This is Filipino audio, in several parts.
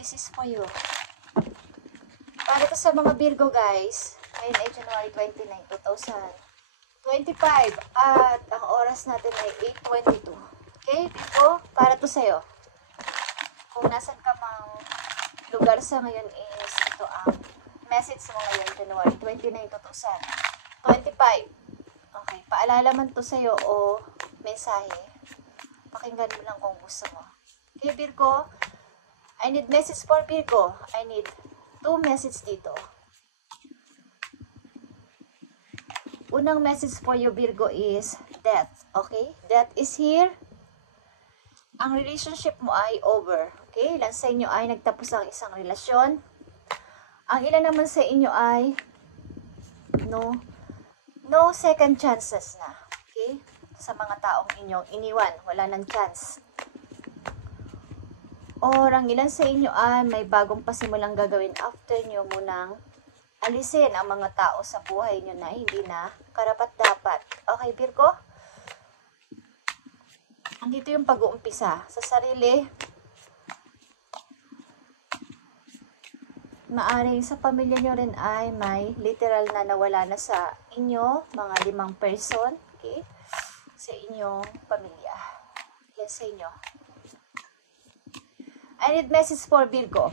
this is for you. Para to sa mga Virgo guys. Ngayon ay January 29, 2025. At ang oras natin ay 8:22. Okay, Virgo, para to sa'yo. Kung nasan ka mang lugar sa ngayon is ito ang message mo ngayon, January 29, 2025. Okay, paalala man to sa'yo o mensahe. Pakinggan mo lang kung gusto mo. Okay, Virgo, I need message for Virgo. I need 2 message dito. Unang message for you, Virgo, is death. Okay? Death is here. Ang relationship mo ay over. Okay? Ilan sa inyo ay nagtapos ang isang relasyon. Ang ilan naman sa inyo ay no second chances na. Okay? Sa mga taong inyong iniwan. Wala nang chance. Or ang ilan sa inyo ay may bagong pasimulang gagawin after nyo munang alisin ang mga tao sa buhay nyo na hindi na karapat-dapat. Okay, Virgo? Andito yung pag-uumpisa sa sarili. Maaring sa pamilya nyo rin ay may literal na nawala na sa inyo, mga 5 person. Okay? Sa inyong pamilya. Yan sa inyo. I need message for Virgo.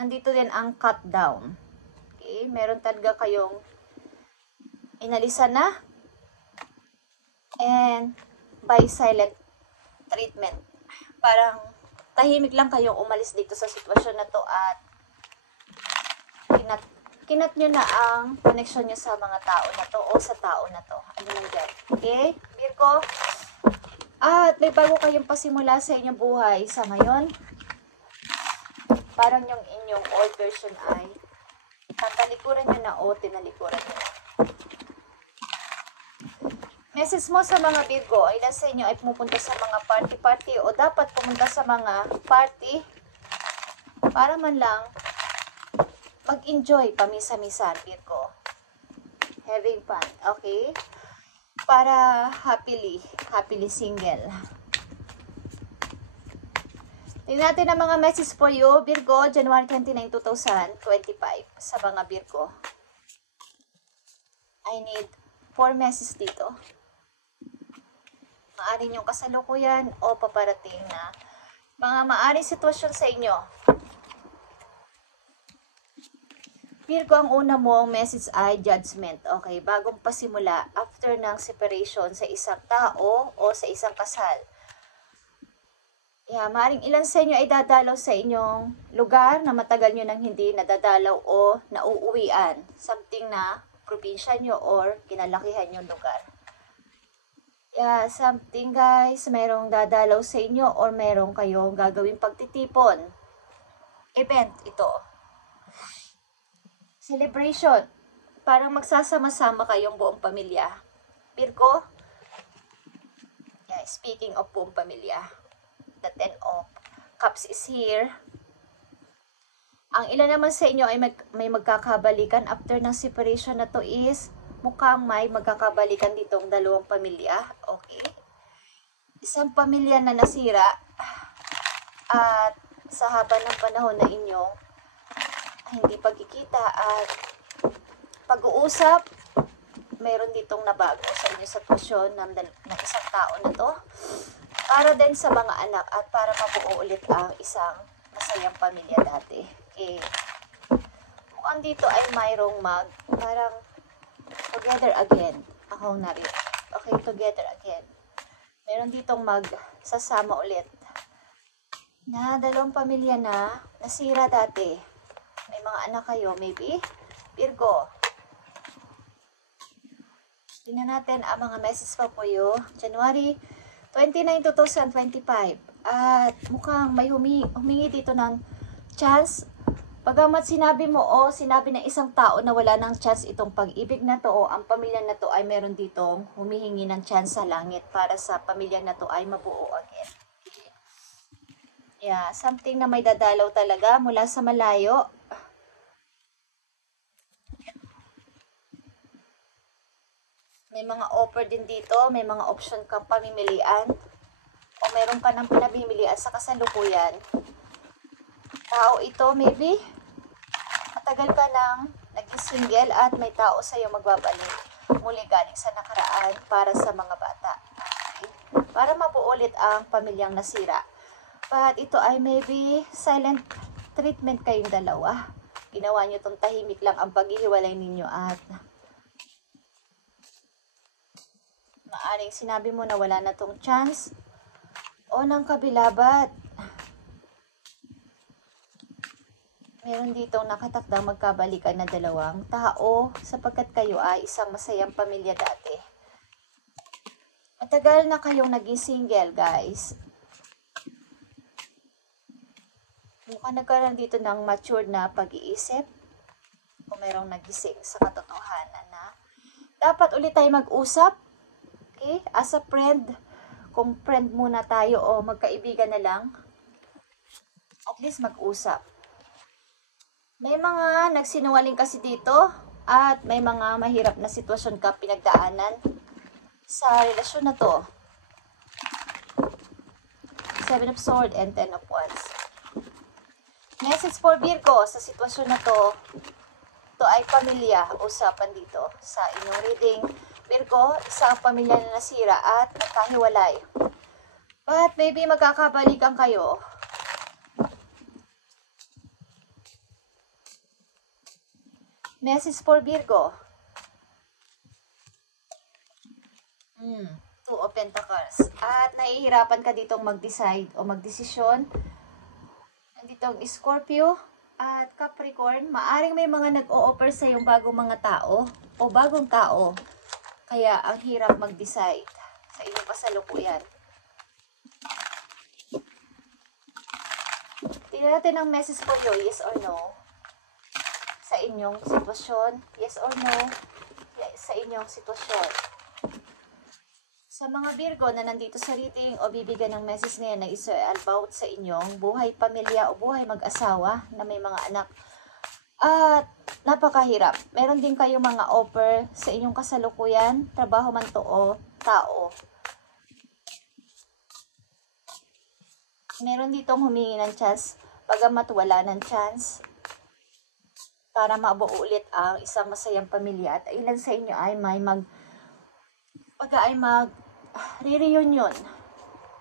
Nandito din ang cut down. Okay? Meron talaga kayong inalisan na. And by silent treatment. Parang tahimik lang kayong umalis dito sa sitwasyon na to at kinat nyo na ang connection nyo sa mga tao na to o sa tao na to. Ano lang dyan. Okay? Virgo? At may bago kayong pasimula sa inyong buhay sa ngayon. Parang yung inyong old version ay tatalikuran nyo na o tinalikuran nyo na. Message mo sa mga Virgo, ilan sa inyo ay pumupunta sa mga party-party o dapat pumunta sa mga party para man lang mag-enjoy pamisa-misa, Virgo. Having fun, okay? Para happily single. Tingnan natin ang mga message for you, Virgo, January 29, 2025, sa mga Virgo. I need 4 messages dito. Maaring yung kasalukuyan o paparating na mga maaring sitwasyon sa inyo. Virgo, ang una mong message ay judgment. Okay, bagong pasimula after ng separation sa isang tao o sa isang kasal. Yeah, maaaring ilan sa inyo ay dadalaw sa inyong lugar na matagal nyo nang hindi nadadalaw o nauuwian. Something na probinsya nyo or kinalakihan yung lugar. Yeah, something guys, mayroong dadalaw sa inyo or mayroong kayong gagawing pagtitipon. Event ito. Celebration. Parang magsasama-sama kayong buong pamilya. Virgo? Yeah, speaking of buong pamilya. The 10 of Cups is here. Ang ilan naman sa inyo ay may magkakabalikan after ng separation na to is mukhang may magkakabalikan ditong dalawang pamilya. Okay? Isang pamilya na nasira at sa haba ng panahon na inyong hindi pagkikita at pag-uusap, mayroon ditong nabago sa inyong sitwasyon ng isang tao na to para din sa mga anak at para mabuo ulit ang isang masayang pamilya dati. Okay. Mukhang dito ay mayroong parang together again. Ako narin. Okay, together again. Meron ditong magsasama ulit na dalawang pamilya na nasira dati. May mga anak kayo, maybe. Virgo. Tingnan natin ang mga messages pa po you. January 29, 2025. At mukhang may humingi dito ng chance. Bagamat sinabi mo o sinabi ng isang tao na wala ng chance itong pag-ibig na to o ang pamilya na to ay meron ditong humihingi ng chance sa langit para sa pamilya na to ay mabuo again. Yeah, something na may dadalaw talaga mula sa malayo. May mga offer din dito, may mga option kang pamimilian o meron ka ng pinabimilian sa kasalukuyan. tao ito, maybe. Matagal ka nang naging single at may tao sa'yo magbabalik muli galing sa nakaraan para sa mga bata. Okay? Para mabuo ulit ang pamilyang nasira. But ito ay maybe silent treatment kayong dalawa. Ginawa nyo itong tahimik lang ang paghihiwalay ninyo at maaring sinabi mo na wala na tong chance o ng kabilabat. Meron ditong nakatakdang magkabalikan na dalawang tao sapagkat kayo ay isang masayang pamilya dati. Matagal na kayong naging single, guys. Mukhang nagkaroon dito ng matured na pag-iisip o mayroong nagising sa katotohanan na dapat ulit tayo mag-usap. Okay? As a friend, kung friend muna tayo o magkaibigan na lang, at least mag-usap. May mga nagsinungaling kasi dito at may mga mahirap na sitwasyon ka pinagdaanan sa relasyon na to. 7 of Swords and 10 of Wands. Message for Virgo sa sitwasyon na to. Ito ay pamilya, usapan dito sa inyong reading. Virgo, isang pamilya na nasira at nagkahiwalay. But maybe magkakabalikan kayo. Message for Virgo. 2 of Pentacles. At nahihirapan ka ditong mag-decide o magdesisyon. Nanditong Scorpio at Capricorn. Maaring may mga nag-o-offer sa yung bagong mga tao o bagong tao. Kaya ang hirap mag-decide sa inyong kasalukuyan. Tingnan natin ang message for you, yes or no? Sa inyong sitwasyon, yes or no, sa inyong sitwasyon. Sa mga Virgo na nandito sa reading o bibigyan ng message ngayon na isa about sa inyong buhay pamilya o buhay mag-asawa na may mga anak. At napakahirap. Meron din kayong mga offer sa inyong kasalukuyan, trabaho man to o tao. Meron ditong humingi ng chance, pagamat wala ng chance, para mabuo ulit ang isang masayang pamilya at ilan sa inyo ay may re-reunion.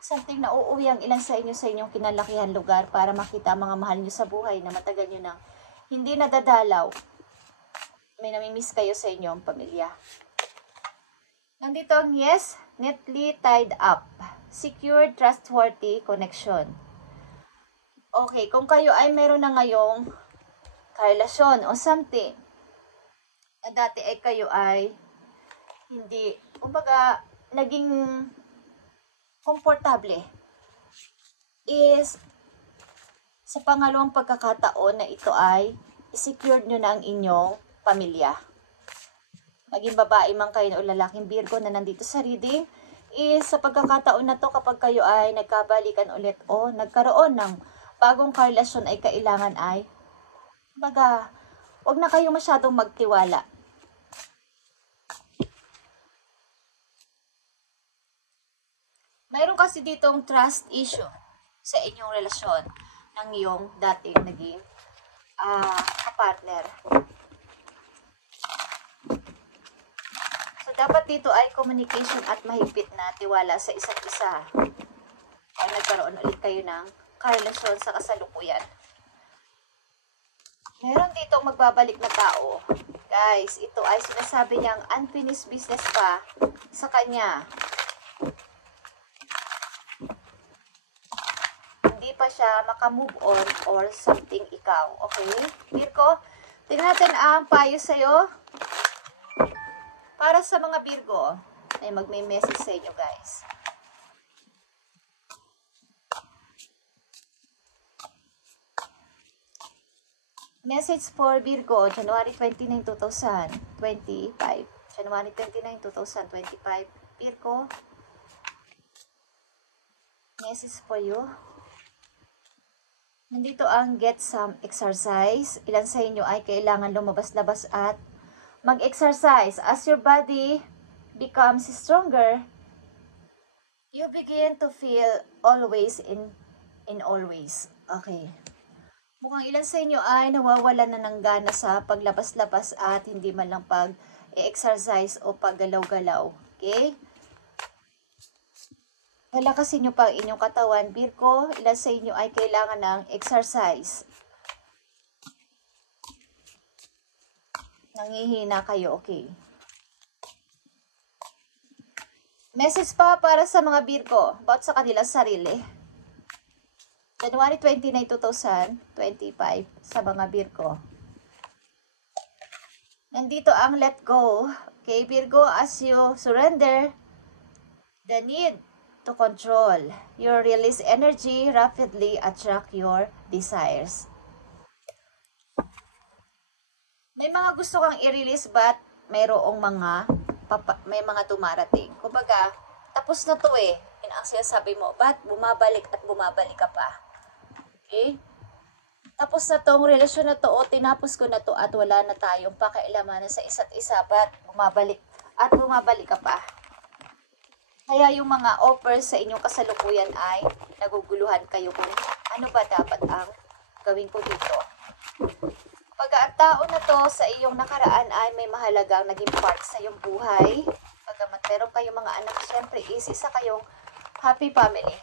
Something na uuwi ang ilan sa inyo sa inyong kinalakihan lugar para makita mga mahal nyo sa buhay na matagal nyo nang hindi nadadalaw. May namimiss kayo sa inyong pamilya. Nandito ang yes, neatly tied up. Secure, trustworthy connection. Okay, kung kayo ay meron na ngayong karelasyon o something na dati ay kayo ay hindi, kumbaga, naging komportable is sa pangalawang pagkakataon na ito ay i-secured nyo na ang inyong pamilya. Maging babae man kayo o lalaking Virgo na nandito sa reading is sa pagkakataon na to kapag kayo ay nagkabalikan ulit o nagkaroon ng bagong karelasyon ay kailangan ay baga, wag na kayo masyadong magtiwala. Mayroon kasi ditong trust issue sa inyong relasyon ng iyong dating naging kapartner. So, dapat dito ay communication at mahigpit na tiwala sa isa't isa. Kaya nagkaroon ulit kayo ng karelasyon sa kasalukuyan. Meron dito magbabalik na tao. Guys, ito ay sinasabi niyang unfinished business pa sa kanya. Hindi pa siya makamove on or something ikaw. Okay? Virgo, tingnan natin ang payo sa'yo. Para sa mga Virgo, ay magme-message sa inyo, guys. Message for Virgo, January 29, 2025. January 29, 2025. Virgo, message for you. Nandito ang get some exercise. Ilan sa inyo ay kailangan lumabas-labas at mag-exercise. As your body becomes stronger, you begin to feel always in always. Okay. Mukhang ilan sa inyo ay nawawala na ng gana sa paglabas-labas at hindi man lang pag-exercise o paggalaw-galaw. Okay? Wala kasi nyo pa inyong katawan. Virgo, ilan sa inyo ay kailangan ng exercise. Nangihina kayo, okay? Message pa para sa mga Virgo about sa kanilang sarili. January 29, 2025 sa mga Virgo. Nandito ang let go. Okay, Virgo, as you surrender the need to control, your release energy rapidly attract your desires. May mga gusto kang i-release but mayroong may mga dumarating. Kumbaga, tapos na to eh. Yun ang sinasabi mo, but bumabalik at bumabalik ka pa. Okay? Tapos na tong relasyon na to o tinapos ko na to at wala na tayong pakailaman sa isa't isa but bumabalik at bumabalik ka pa. Kaya yung mga offers sa inyong kasalukuyan ay naguguluhan kayo kung ano ba dapat ang gawin ko dito. Pag ang tao na to sa iyong nakaraan ay may mahalagang naging part sa iyong buhay, pagamat meron kayong mga anak, syempre isa kayong happy family.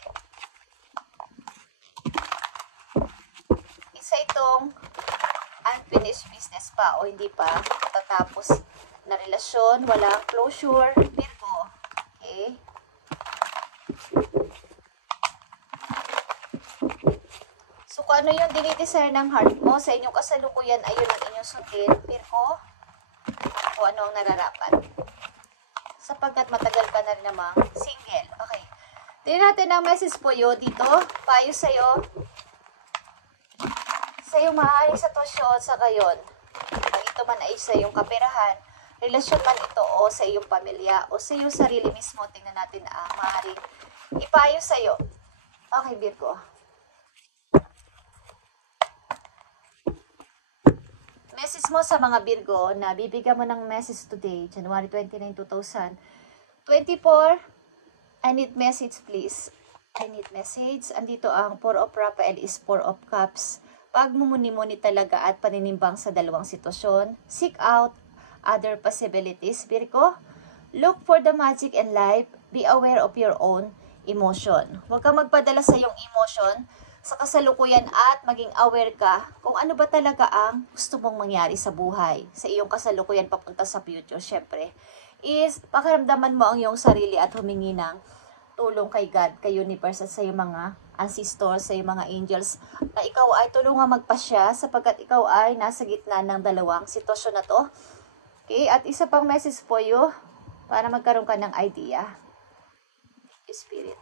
Isa itong unfinished business pa o hindi pa tatapos na relasyon, walang closure, Virgo. Okay? So, kung ano yung dinidesire ng heart mo sa inyong kasalukuyan, ayun ang inyong sundin, Virgo. Kung ano ang nararapat. Sapagkat matagal ka na rin namang single. Okay. Tingnan natin ang message po yun dito. Payo sa'yo. Sa iyong maaaring sitwasyon sa gayon. Pag ito man ay sa iyong kaperahan, relasyon man ito o sa iyong pamilya o sa iyong sarili mismo, tingnan natin ang maaaring ipayo sa'yo. Okay, Virgo. Message mo sa mga Virgo na bibigyan mo ng message today, January 29, 2024. I need message, please. I need message. Andito ang Four of Rafael is Four of Cups. Pagmumuni-muni talaga at paninimbang sa dalawang sitwasyon. Seek out other possibilities, Virgo. Look for the magic in life. Be aware of your own emotion. Huwag kang magpadala sa iyong emotion sa kasalukuyan at maging aware ka kung ano ba talaga ang gusto mong mangyari sa buhay. Sa iyong kasalukuyan papunta sa future, syempre, is pakiramdaman mo ang iyong sarili at humingi ng tulong kay God, kay universe at sa iyong mga ancestors, sa iyong mga angels, na ikaw ay tulungan magpasya sapagkat ikaw ay nasa gitna ng dalawang sitwasyon na to. Okay, at isa pang message po you para magkaroon ka ng idea. Spirit.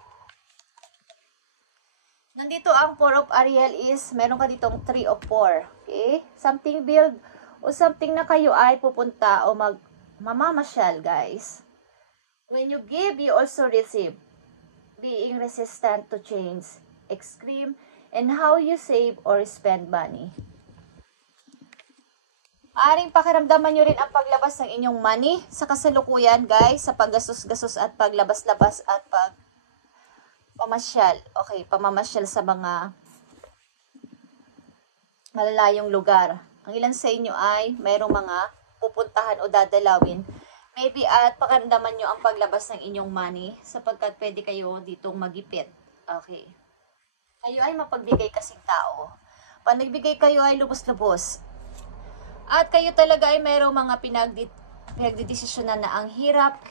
Nandito ang Four of Ariel is, meron ka ditong 3 of 4. Okay? Something build o something na kayo ay pupunta o mamamasyal, guys. When you give, you also receive. Being resistant to change, extreme, and how you save or spend money. Maaring pakiramdaman nyo rin ang paglabas ng inyong money sa kasalukuyan, guys, sa paggastos-gastos at paglabas-labas at pamasyal. Okay, pamamasyal sa mga malalayong lugar. Ang ilan sa inyo ay mayroong mga pupuntahan o dadalawin. Maybe at pakiramdaman nyo ang paglabas ng inyong money sapagkat pwede kayo ditong magipit. Okay. Kayo ay mapagbigay kasing tao. Pag nagbigay kayo ay lubos-lubos. At kayo talaga ay mayroong mga pinagdidesisyonan na ang hirap.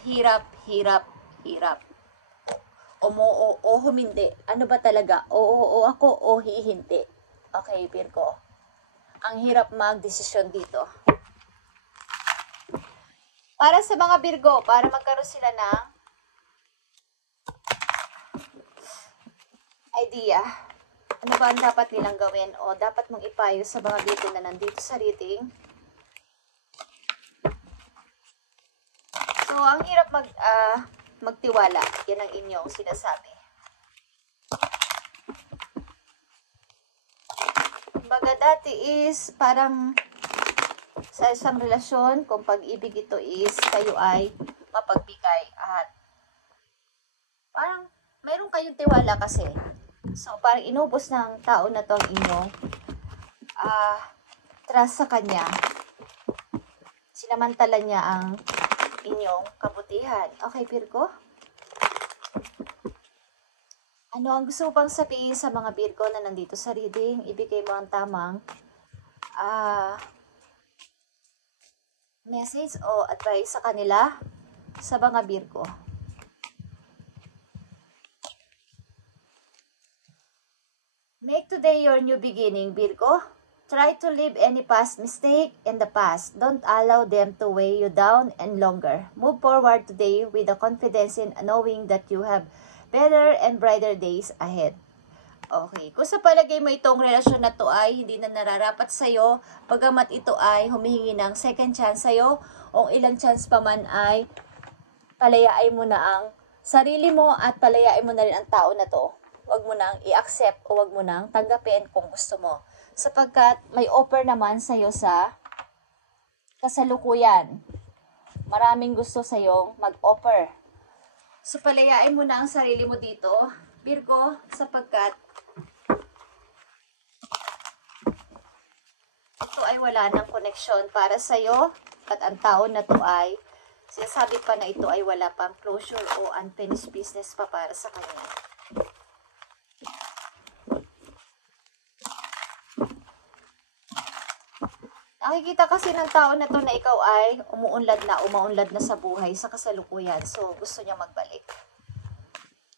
O humindi. Ano ba talaga? O ako o hindi. Okay, Virgo. Ang hirap magdesisyon dito. Para sa mga Virgo, para magkaroon sila ng idea. Ano ba ang dapat nilang gawin o dapat mong ipayo sa mga Virgo na nandito sa reading? So, ang hirap magtiwala. Yan ang inyong sinasabi. Baga dati is parang sa isang relasyon, kung pag-ibig ito is kayo ay mapagbigay at parang mayroon kayong tiwala kasi. So, parang inubos ng tao na to ang inyong trust sa kanya. Sinamantala niya ang inyong kabutihan. Okay, Virgo? Ano ang gusto mo pang sabihin sa mga Virgo na nandito sa reading? Ibigay mo ang tamang message o advice sa kanila sa mga Virgo. Make today your new beginning, Virgo. Try to leave any past mistake in the past. Don't allow them to weigh you down and longer. Move forward today with the confidence in knowing that you have better and brighter days ahead. Okay. Kung sa palagay mo itong relasyon na to ay hindi na nararapat sa'yo, bagamat ito ay humihingi ng second chance sa'yo, o ilang chance pa man ay palayain mo na ang sarili mo at palayain mo na rin ang tao na to. Huwag mo nang i-accept o huwag mo nang tanggapin kung gusto mo. Sapagkat may offer naman sa'yo sa kasalukuyan. Maraming gusto sa'yong mag-offer. So, palayain mo na ang sarili mo dito, Virgo, sapagkat ito ay wala ng koneksyon para sa'yo at ang tao na to ay sinasabi pa na ito ay wala pang closure o unfinished business pa para sa kanya. Nakikita kasi ng tao na to na ikaw ay umaunlad na sa buhay sa kasalukuyan. So, gusto niya magbalik.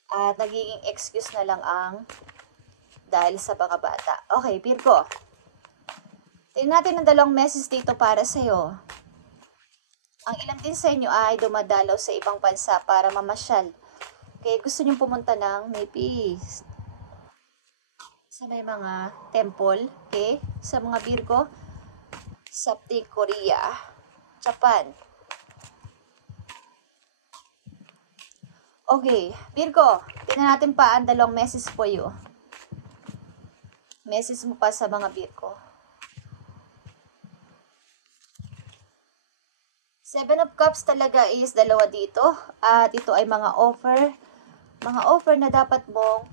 At nagiging excuse na lang ang dahil sa mga bata. Okay, Virgo. Tingnan natin ang dalawang message dito para sa'yo. Ang ilan din sa inyo ay dumadalaw sa ibang bansa para mamasyal. Okay, gusto niyo pumunta ng maybe sa may mga temple. Okay, sa mga Virgo. South Korea, Japan. Okay, Virgo, tingnan natin pa ang dalawang message po you. Message mo pa sa mga Virgo. 7 of Cups talaga is dalawa dito. At ito ay mga offer. Mga offer na dapat mong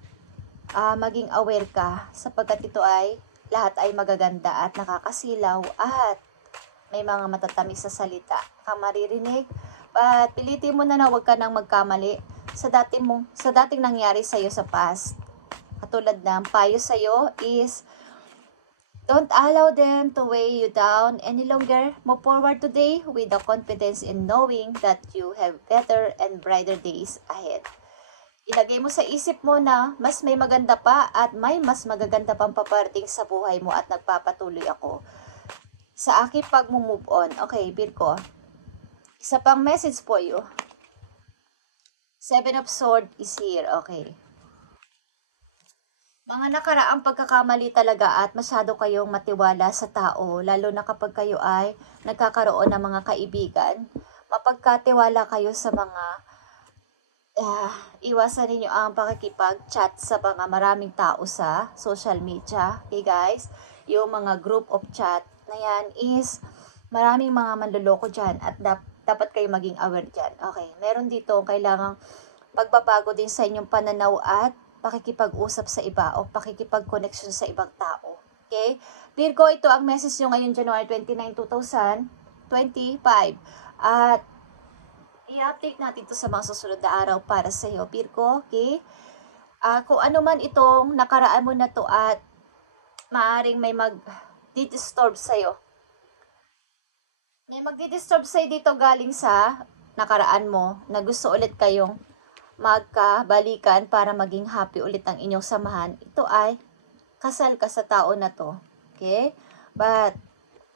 maging aware ka sapagkat ito ay lahat ay magaganda at nakakasilaw at may mga matatamis sa salita kang maririnig. But pilitin mo na huwag ka nang magkamali sa dating nangyari sa iyo sa past. Katulad ng payo sa iyo is don't allow them to weigh you down any longer. Move forward today with the confidence in knowing that you have better and brighter days ahead. Ilagay mo sa isip mo na mas may maganda pa at may mas magaganda pang paparating sa buhay mo at nagpapatuloy ako sa aking pag-move on. Okay, Virgo. Isa pang message po you. 7 of Swords is here. Okay. Mga nakaraang pagkakamali talaga at masyado kayong matiwala sa tao, lalo na kapag kayo ay nagkakaroon ng mga kaibigan. Mapagkatiwala kayo sa mga iwasan ninyo ang pakikipag-chat sa mga maraming tao sa social media. Okay guys, yung mga group of chat na yan is maraming mga manloloko dyan at dapat kayo maging aware dyan. Okay, meron dito kailangang pagbabago din sa inyong pananaw at pakikipag-usap sa iba o pakikipag-connection sa ibang tao. Okay? Virgo, ito ang message nyo ngayon January 29, 2025. At i-update natin ito sa mga susunod na araw para sa iyo, Virgo. Okay? Kung ano man itong nakaraan mo na to at maaring may mag-disturb sa iyo. May mag-disturb sa iyo dito galing sa nakaraan mo na gusto ulit kayong magkabalikan para maging happy ulit ang inyong samahan. Ito ay kasal ka sa tao na to. Okay? But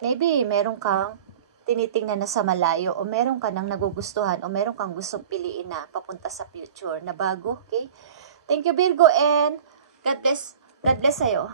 maybe meron kang tinitingnan na sa malayo o meron ka nang nagugustuhan o meron kang gustong piliin na papunta sa future na bago. Okay? Thank you Virgo and God bless sa'yo.